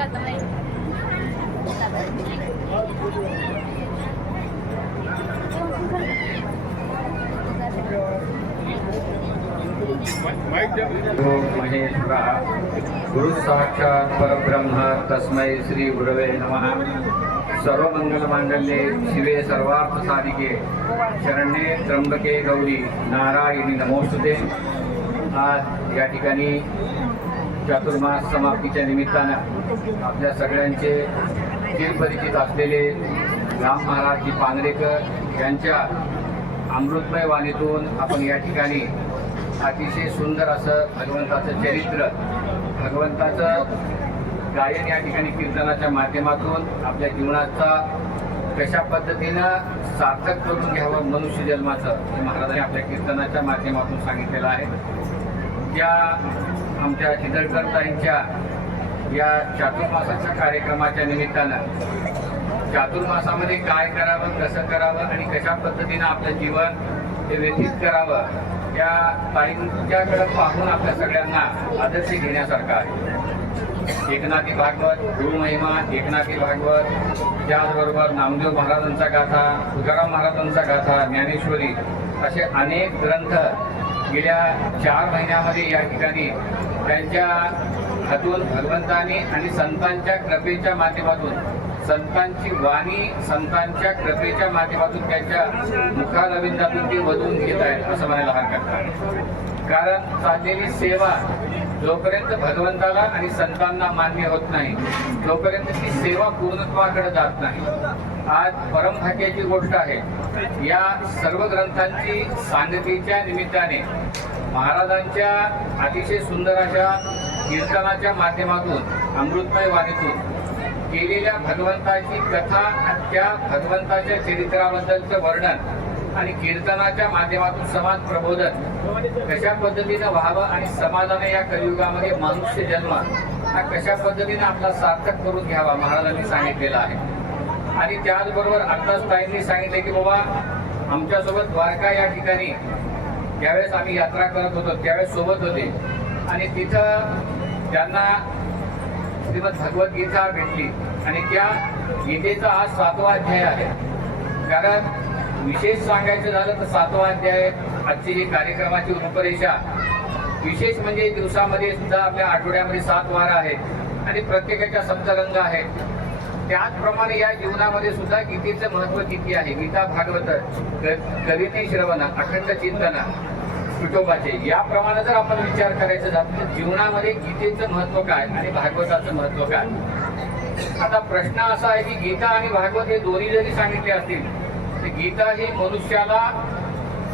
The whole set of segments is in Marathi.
गुरु महेश्वरः गुरु साक्षात् परब्रह्म तस्मै श्री गुरवे नमः. सर्वमंगलमांगल्ये शिवे सर्वार्थसाधिके. शरण्ये त्र्यंबके गौरी. नारायणी नमोस्तुते आज या ठिकाणी चातुर्मास समाप्तीच्या निमित्तानं आपल्या सगळ्यांचे चिरपरिचित असलेले राम महाराजजी पांगरेकर यांच्या अमृतमय वाणीतून आपण या ठिकाणी अतिशय सुंदर असं भगवंताचं चरित्र भगवंताचं गायन या ठिकाणी कीर्तनाच्या माध्यमातून आपल्या जीवनाचा कशा पद्धतीनं सार्थक करून घ्यावं मनुष्य जन्माचं हे महाराजांनी आपल्या कीर्तनाच्या माध्यमातून सांगितलेलं आहे. त्या आमच्या चितळकरताईंच्या या चातुर्मासाच्या कार्यक्रमाच्या निमित्तानं चातुर्मासामध्ये काय करावं कसं करावं आणि कशा पद्धतीनं आपलं जीवन हे व्यतीत करावं त्या ताईंच्याकडे पाहून आपल्या सगळ्यांना आदर्श घेण्यासारखं आहे. एकनाथी भागवत गुरुमहिमा एकनाथी भागवत त्याचबरोबर नामदेव महाराजांचा गाथा तुकाराम महाराजांचा गाथा ज्ञानेश्वरी असे अनेक ग्रंथ गेल्या चार महिन्यामध्ये या ठिकाणी त्यांच्या हातून भगवंतानी आणि संतांच्या कृपेच्या माध्यमातून संतांची वाणी संतांच्या कृपेच्या माध्यमातून त्यांच्या मुखारविंदातून ते वधून घेत आहेत असं म्हणायला हरकत नाही. कारण चाललेली सेवा जोपर्यंत भगवंताला आणि संतांना मान्य होत नाही जोपर्यंत ती सेवा पूर्णत्वाकडे जात नाही. आज परमभाग्याची गोष्ट आहे. या सर्व ग्रंथांची सांगतीच्या निमित्ताने महाराजांच्या अतिशय सुंदर अशा कीर्तनाच्या माध्यमातून अमृतमय वाणीतून केलेल्या भगवंताची कथा त्या भगवंताच्या चरित्राबद्दलचं वर्णन आणि कीर्तनाच्या माध्यमातून समाज प्रबोधन. कशा पद्धतीनं व्हावं आणि समाजाने या कलियुगामध्ये मनुष्य जन्म हा कशा पद्धतीने आपला सार्थक करून घ्यावा महाराजांनी सांगितलेला आहे. आणि त्याचबरोबर आत्ताच ताईंनी सांगितले की बाबा आमच्यासोबत द्वारका या ठिकाणी ज्यावेळेस आम्ही यात्रा करत होतो त्यावेळेस सोबत होते. आणि तिथं त्यांना श्रीमद भगवद्गीता भेटली. आणि त्या गीतेचा हा सातवा अध्याय आहे. कारण विशेष सांगायचं झालं तर सातवा अध्याय आजची जी कार्यक्रमाची रूपरेषा विशेष म्हणजे दिवसामध्ये सुद्धा आपल्या आठवड्यामध्ये सात वार आहेत आणि प्रत्येकाच्या सप्तरंग आहेत. त्याचप्रमाणे या जीवनामध्ये सुद्धा गीतेचं महत्त्व किती आहे? गीता भागवत कविते श्रवण अखंड चिंतन कुटुंबाचे. याप्रमाणे जर आपण विचार करायचं झालं तर जीवनामध्ये गीतेचं महत्त्व काय आणि भागवताचं महत्त्व काय? आता प्रश्न असा आहे की गीता आणि भागवत हे दोन्ही जरी सांगितले असतील गीता ही मनुष्याला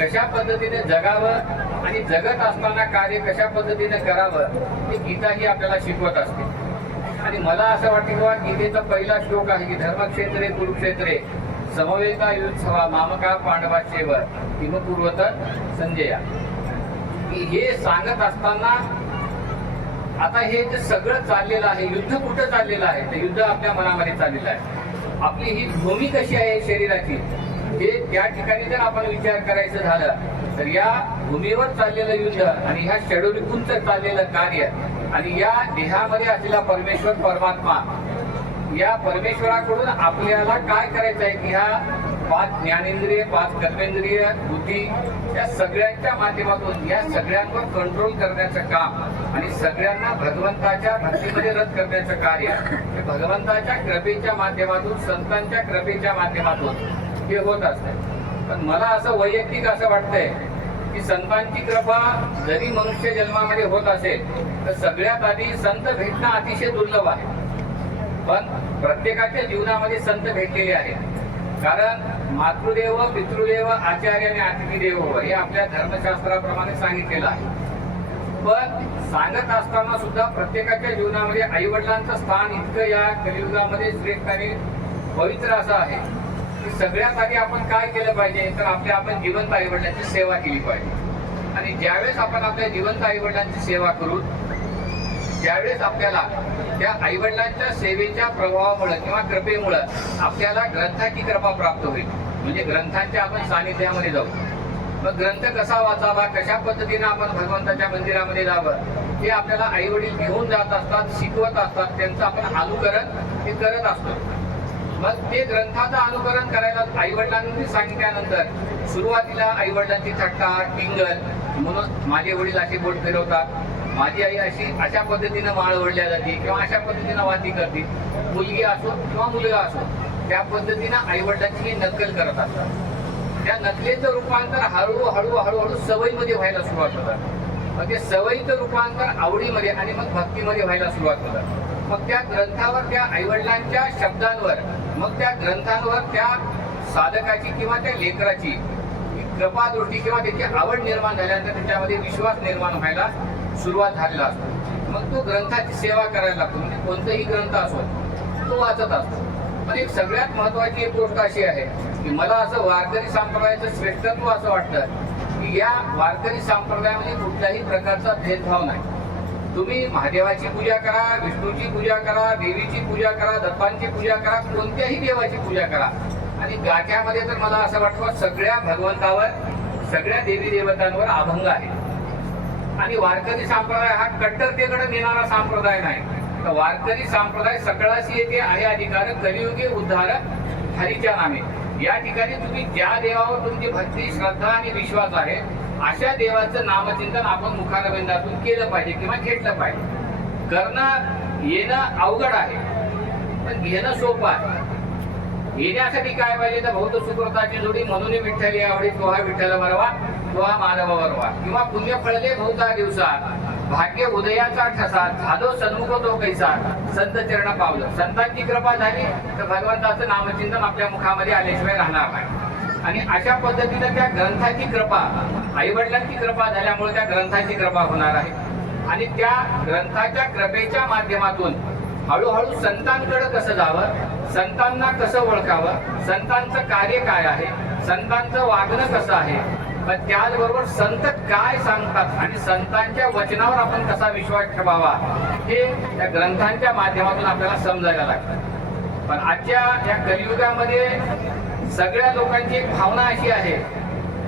कशा पद्धतीने जगावं आणि जगत असताना कार्य कशा पद्धतीने करावं हे गीता ही आपल्याला शिकवत असते. आणि मला असं वाटतं की गीतेचा पहिला श्लोक आहे की धर्मक्षेत्रे कुरुक्षेत्रे समवेता युत्सवा मामका पांडवाचेव हिमपूर्वत संजया. की हे सांगत असताना आता हे जे सगळं चाललेलं आहे युद्ध कुठं चाललेलं आहे? ते युद्ध आपल्या मनामध्ये चाललेलं आहे. आपली ही भूमी कशी आहे शरीराची? हे त्या ठिकाणी जर आपण विचार करायचं झालं तर या भूमीवर चाललेलं युद्ध आणि ह्या शेडोलिकूंच चाललेलं कार्य आणि या देहामध्ये असलेला परमेश्वर परमात्मा या परमेश्वराकडून आपल्याला काय करायचं आहे की ह्या पाच ज्ञानेंद्रिय पाच कर्मेंद्रिय बुद्धी या सगळ्यांच्या माध्यमातून या सगळ्यांवर कंट्रोल करण्याचं काम आणि सगळ्यांना भगवंताच्या भक्तीमध्ये रद्द करण्याचं कार्य हे भगवंताच्या कृपेच्या माध्यमातून संतांच्या कृपेच्या माध्यमातून हे होत असतं. पण मला असं वैयक्तिक असं वाटतंय की संतांची कृपा जरी मनुष्य जन्मामध्ये होत असेल तर सगळ्यात आधी संत भेटणं अतिशय दुर्लभ आहे. पण प्रत्येकाच्या जीवनामध्ये संत भेटलेले आहेत. कारण मातृदेव पितृदेव आचार्य आणि अतिथीदेव हे आपल्या धर्मशास्त्राप्रमाणे सांगितलेलं आहे. पण सांगत असताना सुद्धा प्रत्येकाच्या जीवनामध्ये आई वडिलांचं स्थान इतकं या कलियुगामध्ये श्रेष्ठ आणि पवित्र असं आहे. सगळ्यात आधी आपण काय केलं पाहिजे तर आपल्या आपण जिवंत आई वडिलांची सेवा केली पाहिजे. आणि ज्यावेळेस आपण आपल्या जिवंत आई वडिलांची सेवा करू ज्यावेळेस आपल्याला त्या आईवडिलांच्या सेवेच्या प्रभावामुळे किंवा कृपेमुळे आपल्याला ग्रंथाची कृपा प्राप्त होईल. म्हणजे ग्रंथांच्या आपण सानिध्यामध्ये जाऊ. मग ग्रंथ कसा वाचावा कशा पद्धतीने आपण भगवंताच्या मंदिरामध्ये जावं ते आपल्याला आई वडील घेऊन जात असतात शिकवत असतात त्यांचं आपण अनुकरण हे करत असतो. मग ते ग्रंथाचं अनुकरण करायला आई वडिलांनी सांगितल्यानंतर सुरुवातीला आई वडिलांची थट्टा टिंगल म्हणून माझे वडील असे बोट फिरवतात. माझी आई अशी अशा पद्धतीनं माळ ओढल्या जाते किंवा अशा पद्धतीनं वाती करते. मुलगी असो किंवा मुलगा असो त्या पद्धतीनं आई वडिलांची ही नक्कल करत असतात. त्या नकलेचं रूपांतर हळूहळू हळूहळू सवयीमध्ये व्हायला सुरुवात होतात. मग ते सवयीचं रूपांतर आवडीमध्ये आणि मग भक्तीमध्ये व्हायला सुरुवात होतात. मग त्या ग्रंथावर त्या आईवडिलांच्या शब्दांवर मग त्या ग्रंथांवर त्या साधकाची किंवा त्या लेकराची कृपादृष्टी किंवा त्याची आवड निर्माण झाल्यानंतर त्याच्यामध्ये विश्वास निर्माण व्हायला सुरुवात झालेला असतो. मग तो ग्रंथाची सेवा करायला लागतो. म्हणजे कोणताही ग्रंथ असो तो वाचत असतो. पण एक सगळ्यात महत्वाची एक गोष्ट अशी आहे की मला असं वारकरी संप्रदायाचं श्रेष्ठत्व असं वाटतं की या वारकरी संप्रदायामध्ये कुठल्याही प्रकारचा भेदभाव नाही. तुम्ही महादेवाची पूजा करा विष्णूची पूजा करा देवीची पूजा करा दत्तांची पूजा करा कोणत्याही देवाची पूजा करा. आणि गाठ्यामध्ये तर मला असं वाटतं सगळ्या भगवंतावर सगळ्या देवी देवतांवर अभंग आहे. आणि वारकरी संप्रदाय हा कट्टरतेकडे नेणारा संप्रदाय नाही. तर वारकरी संप्रदाय सकळाशी येते आहे अधिकार कलियुगे उद्धार हरिच्या नामे. या ठिकाणी तुम्ही ज्या देवावर तुमची भक्ती श्रद्धा आणि विश्वास आहे अशा देवाचं नामचिंतन आपण मुखारविंदातून केलं पाहिजे किंवा घेतलं पाहिजे. करणं येणं अवघड आहे पण घेणं सोपं आहे. येण्यासाठी काय पाहिजे तर भौत सुकृताची जोडी म्हणून विठ्ठल आवडी तोहा विठ्ठल बरवा तोहा मानव बरवा किंवा पुण्य फळले भोवता दिवसात भाग्य उदयाचा ठसा झालो सन्मुख तो कैसा संत चरण पावलं. संतांची कृपा झाली तर भगवंताचं नामचिंतन आपल्या मुखामध्ये आल्याशिवाय राहणार नाही. आणि अशा पद्धतीनं त्या ग्रंथाची कृपा आई वडिलांची कृपा झाल्यामुळे त्या ग्रंथाची कृपा होणार आहे. आणि त्या ग्रंथाच्या कृपेच्या माध्यमातून हळूहळू संतांकडे कसं जावं संतांना कसं ओळखावं संतांचं कार्य काय आहे संतांचं वागणं कसं आहे पण त्याचबरोबर संत काय सांगतात आणि संतांच्या वचनावर आपण कसा विश्वास ठेवावा हे त्या ग्रंथांच्या माध्यमातून आपल्याला समजायला लागतं. पण आजच्या या कलियुगामध्ये सगळ्या लोकांची एक भावना अशी आहे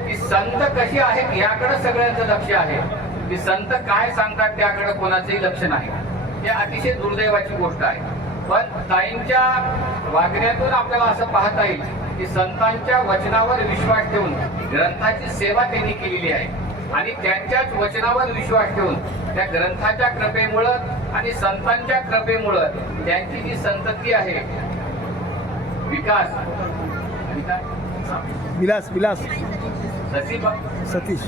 की संत कशी आहेत याकडे सगळ्यांचं लक्ष आहे. की संत काय सांगतात त्याकडे कोणाचंही लक्ष नाही. हे अतिशय दुर्दैवाची गोष्ट आहे. पण ताईंच्या वागण्यातून आपल्याला असं पाहता येईल की संतांच्या वचनावर विश्वास ठेवून ग्रंथाची सेवा त्यांनी केलेली आहे. आणि त्यांच्याच वचनावर विश्वास ठेवून त्या ग्रंथाच्या कृपेमुळं आणि संतांच्या कृपेमुळं त्यांची जी संतती आहे विकास विलास विलास. सती सतीश.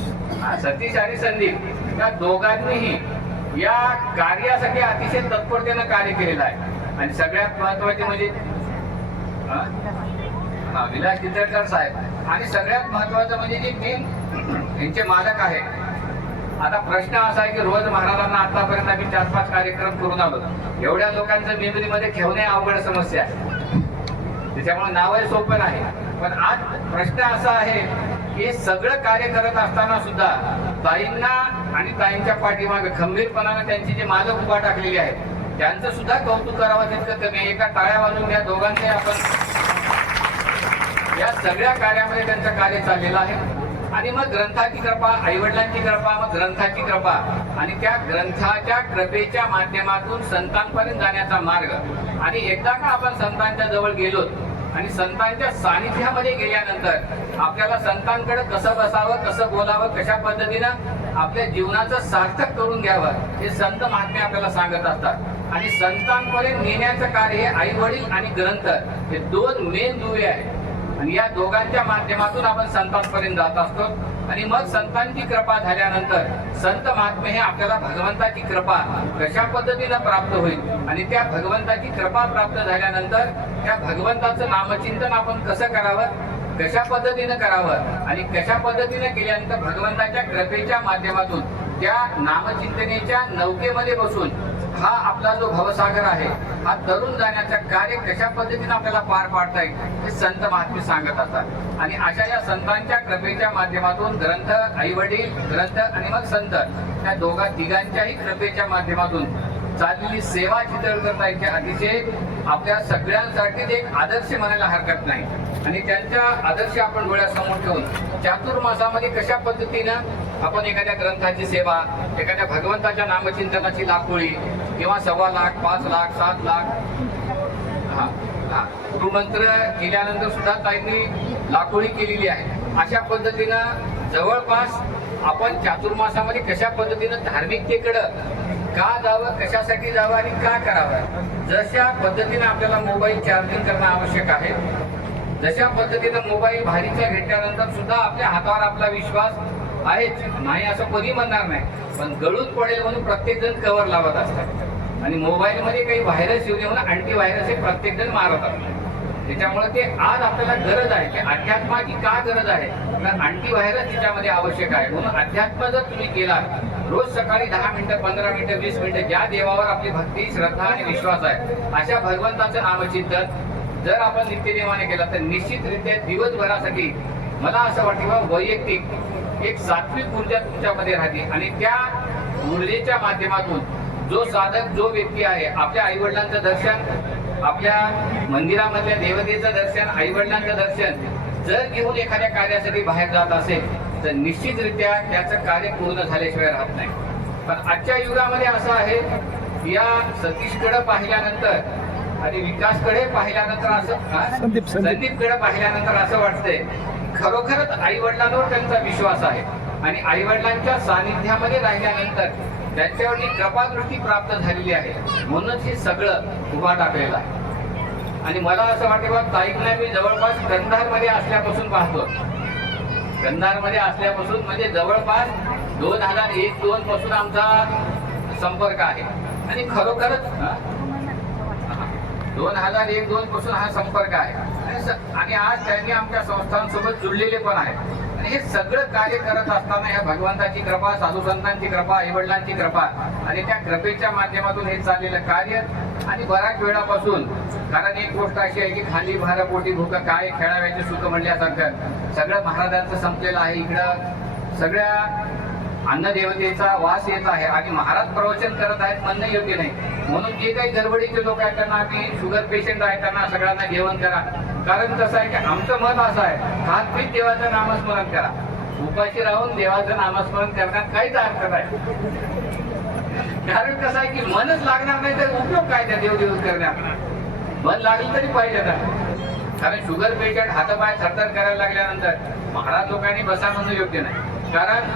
सतीश आणि संदीप. या दोघांनीही या कार्यासाठी अतिशय तत्परतेनं कार्य केलेलं आहे. आणि सगळ्यात महत्त्वाचे म्हणजे हा? विलास चितळकर साहेब. आणि सगळ्यात महत्वाचं म्हणजे जे मेन यांचे मालक आहे. आता प्रश्न असा आहे की रोज महाराजांना आतापर्यंत आम्ही चार पाच कार्यक्रम करून आलो. एवढ्या लोकांचं मेमरीमध्ये ठेवणे अवघड समस्या आहे. त्याच्यामुळे नावही सोपं नाही. पण आज प्रश्न असा आहे की हे सगळं कार्य करत असताना सुद्धा ताईंना आणि ताईंच्या पाठीमागे खंबीरपणानं त्यांची जे मालक उभा टाकलेली आहेत त्यांचं सुद्धा कौतुक करावं तितकं कमी एका टाळ्या वाजून या दोघांचे आपण या सगळ्या कार्यामध्ये त्यांचं कार्य चाललेलं आहे. आणि मग ग्रंथाची कृपा आईवडिलांची कृपा मग ग्रंथाची कृपा. आणि त्या ग्रंथाच्या कृपेच्या माध्यमातून संतांपर्यंत जाण्याचा मार्ग. आणि एकदा का आपण संतांच्या जवळ गेलो आणि संतांच्या सानिध्यामध्ये गेल्यानंतर आपल्याला संतांकडे कसं बसावं कसं बोलावं कशा पद्धतीनं आपल्या जीवनाचं सार्थक करून घ्यावं हे संत महात्मे आपल्याला सांगत असतात. आणि संतांकडे नेण्याचं कार्य हे आई वडील आणि ग्रंथ हे दोन मेन दुवे आहेत. आणि या दोघांच्या माध्यमातून आपण संतांपर्यंत जात असतो. आणि मग संतांची कृपा झाल्यानंतर संत महात्मे हे आपल्याला भगवंताची कृपा कशा पद्धतीनं प्राप्त होईल? आणि त्या भगवंताची कृपा प्राप्त झाल्यानंतर त्या भगवंताचं नामचिंतन आपण कसं करावं? कशा पद्धतीनं करावं? आणि कशा पद्धतीनं केल्यानंतर भगवंताच्या कृपेच्या माध्यमातून त्या नामचिंतनेच्या नौकेमध्ये बसून हा आपला जो भवसागर आहे हा तरुण जाण्याचं कार्य कशा पद्धतीने आपल्याला पार पाडता येईल हे संत महात्मे सांगत असतात. आणि अशा या संतांच्या कृपेच्या माध्यमातून ग्रंथ आई वडील ग्रंथ आणि मग संत या दोघा तिघांच्याही कृपेच्या माध्यमातून चाललेली सेवा चितळकर ताईचे अतिशय आपल्या सगळ्यांसाठी एक आदर्श म्हणायला हरकत नाही. आणि त्यांच्या आदर्श आपण डोळ्यासमोर ठेवून चातुर्मासामध्ये कशा पद्धतीनं आपण एखाद्या ग्रंथाची सेवा एखाद्या भगवंताच्या नामचिंतनाची लाखोळी किंवा सव्वा लाख पाच लाख सात लाख हा हा गुरुमंत्र केल्यानंतर सुद्धा ताईंनी लाखोळी केलेली आहे. अशा पद्धतीनं जवळपास आपण चातुर्मासामध्ये कशा पद्धतीनं धार्मिकतेकडं का जावं कशासाठी जावं आणि का करावं? जशा पद्धतीनं आपल्याला मोबाईल चार्जिंग करणं आवश्यक आहे जशा पद्धतीनं मोबाईल भारीचा घेतल्यानंतर सुद्धा आपल्या हातावर आपला विश्वास आहेच. नाही असं कधी म्हणणार नाही पण गळून पडेल म्हणून प्रत्येक जण कव्हर लावत असतात. आणि मोबाईलमध्ये काही व्हायरस येऊ नये म्हणून अँटी व्हायरस हे प्रत्येक जण मारत असतात. त्याच्यामुळे ते आज आपल्याला गरज आहे. की अध्यात्माची का गरज आहे? कारण अँटी व्हायरस तिच्यामध्ये आवश्यक आहे. म्हणून अध्यात्म जर तुम्ही केला रोज सकाळी दहा मिनिटं पंधरा मिनिटं वीस मिनिटं ज्या देवावर आपली भक्ती श्रद्धा आणि विश्वास आहे अशा भगवंताचं नामचिंतन जर आपण नित्यदेवाने केला तर निश्चितरित्या दिवसभरासाठी मला असं वाटतं बा वैयक्तिक एक सात्विक ऊर्जा तुमच्यामध्ये राहते. आणि त्या ऊर्जेच्या माध्यमातून जो साधक जो व्यक्ती आहे आपल्या आई वडिलांचं दर्शन आपल्या मंदिरामधल्या देवतेचं दर्शन आई वडिलांचं दर्शन जर घेऊन एखाद्या कार्यासाठी बाहेर जात असेल तर निश्चितरित्या त्याचं कार्य पूर्ण झाल्याशिवाय राहत नाही पण आजच्या युगामध्ये असं आहे या सतीशकडे पाहिल्यानंतर आणि विकासकडे पाहिल्यानंतर असं? संदीप, संदीप. संदीपकडे पाहिल्यानंतर असं वाटतंय खरोखरच आई वडिलांवर त्यांचा विश्वास आहे आणि आई वडिलांच्या सानिध्यामध्ये राहिल्यानंतर त्यांच्यावरती कृपादृष्टी प्राप्त झालेली आहे. म्हणूनच हे सगळं उभा टाकलेलं आहे. आणि मला असं वाटते बा ताईकला मी जवळपास कंधारमध्ये असल्यापासून पाहतो. कंधारमध्ये असल्यापासून म्हणजे जवळपास दोन हजार एक दोन पासून आमचा संपर्क आहे. आणि खरोखरच दोन हजार एक दोन पासून हा संपर्क आहे. आणि आणि आज त्यांनी आमच्या संस्थांसोबत जुळलेले पण आहे आणि हे सगळं कार्य करत असताना ह्या भगवंताची कृपा साधू संतांची कृपा आई वडिलांची कृपा आणि त्या कृपेच्या माध्यमातून हे चाललेलं कार्य. आणि बऱ्याच वेळापासून कारण एक गोष्ट अशी आहे की खाली भारापोटी भूक काय खेळाव्याचे सुख म्हणल्यासारखं सगळं महाराजांचं संपलेलं आहे. इकडं सगळ्या अन्नदेवतेचा वास येत आहे आणि महाराज प्रवचन करत आहेत म्हणणं योग्य नाही. म्हणून जे काही गडबडीचे लोक आहेत त्यांना आम्ही शुगर पेशंट आहेत त्यांना सगळ्यांना जेवण करा. कारण कसं आहे की आमचं मत असं आहे खात पीत देवाचं नामस्मरण करा. उपाशी राहून देवाचं नामस्मरण करण्यात काहीच अर्थ नाही. कारण कसं आहे की मनच लागणार नाही तर उपयोग काय त्या देवदेव करण्यात? मन लागलं तरी पाहिजे ना. कारण शुगर पेशंट हातापाय थरथर करायला लागल्यानंतर महाराज लोकांनी बसा म्हणणं योग्य नाही. कारण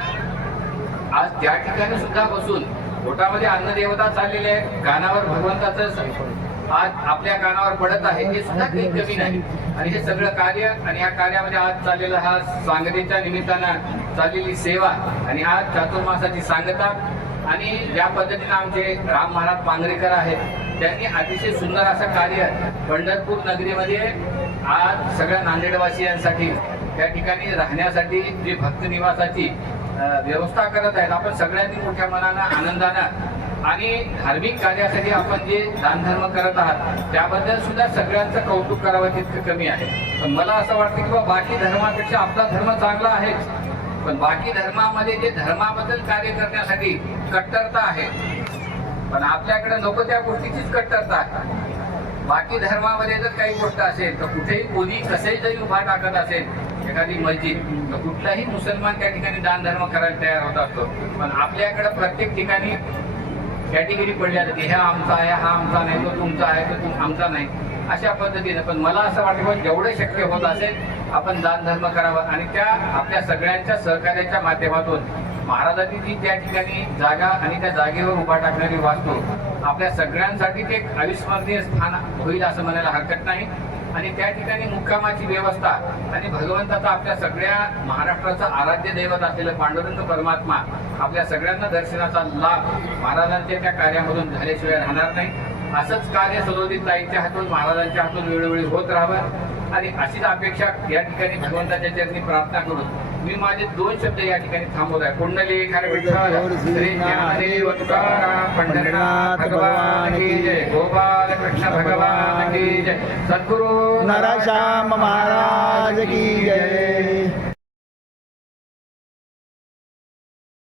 आज त्या ठिकाणी सुद्धा बसून पोटामध्ये अन्नदेवता चाललेले आहेत. कानावर भगवंताचं आज आपल्या कानावर पडत आहे हे सुद्धा काही कमी नाही आणि हे सगळं कार्य आणि या कार्यामध्ये आज चाललेला हा सांगतेच्या निमित्तानं चाललेली सेवा आणि आज चातुर्मासाची सांगता आणि ज्या पद्धतीनं आमचे राम महाराज पांगरेकर आहेत त्यांनी अतिशय सुंदर असं कार्य पंढरपूर नगरीमध्ये आज सगळ्या नांदेडवासियांसाठी त्या ठिकाणी राहण्यासाठी जी भक्त निवासाची व्यवस्था करत आहेत आपण सगळ्यांनी मोठ्या मनानं आनंदानं आणि धार्मिक कार्यासाठी आपण जे दानधर्म करत आहात त्याबद्दल सुद्धा सगळ्यांचं कौतुक करावं तितकं कमी आहे. पण मला असं वाटतं की बा बाकी धर्मापेक्षा आपला धर्म चांगला आहेच. पण बाकी धर्मामध्ये जे धर्माबद्दल कार्य करण्यासाठी कट्टरता आहे. पण आपल्याकडे नको त्या गोष्टीचीच कट्टरता आहे. बाकी धर्मामध्ये जर काही गोष्ट असेल तर कुठेही कोणी कसेही जरी उभा टाकत असेल एखादी मस्जिद तर कुठलाही मुसलमान त्या ठिकाणी दान धर्म करायला तयार होत असतो. पण आपल्याकडे प्रत्येक ठिकाणी कॅटेगरी पडल्या जाते ह्या आमचा आहे हा आमचा नाही तो तुमचा आहे तो तुम आमचा नाही. अशा पद्धतीने पण मला असं वाटतं की जेवढं शक्य होत असेल आपण दान धर्म करावा. आणि त्या आपल्या सगळ्यांच्या सहकार्याच्या माध्यमातून महाराजांनी जी त्या ठिकाणी जागा आणि त्या जागेवर उभा टाकणारी वास्तू आपल्या सगळ्यांसाठी ते एक अविस्मरणीय स्थान होईल असं म्हणायला हरकत नाही. आणि त्या ठिकाणी मुक्कामाची व्यवस्था. आणि भगवंताचा आपल्या सगळ्या महाराष्ट्राचा आराध्य दैवत असलेलं पांडुरंग परमात्मा आपल्या सगळ्यांना दर्शनाचा लाभ महाराजांच्या त्या कार्यामधून झाल्याशिवाय राहणार नाही. असंच कार्य सदोदित ताईंच्या हातून महाराजांच्या हातून वेळोवेळी होत राहावं. आणि अशीच अपेक्षा या ठिकाणी भगवंताच्या चरणी प्रार्थना करून मी माझे दोन शब्द या ठिकाणी थांबवत आहे. तुकाराम पंढरनाथ भगवान की जय. गोपाल कृष्ण भगवान की जय. सद्गुरु नरश्याम महाराज की जय.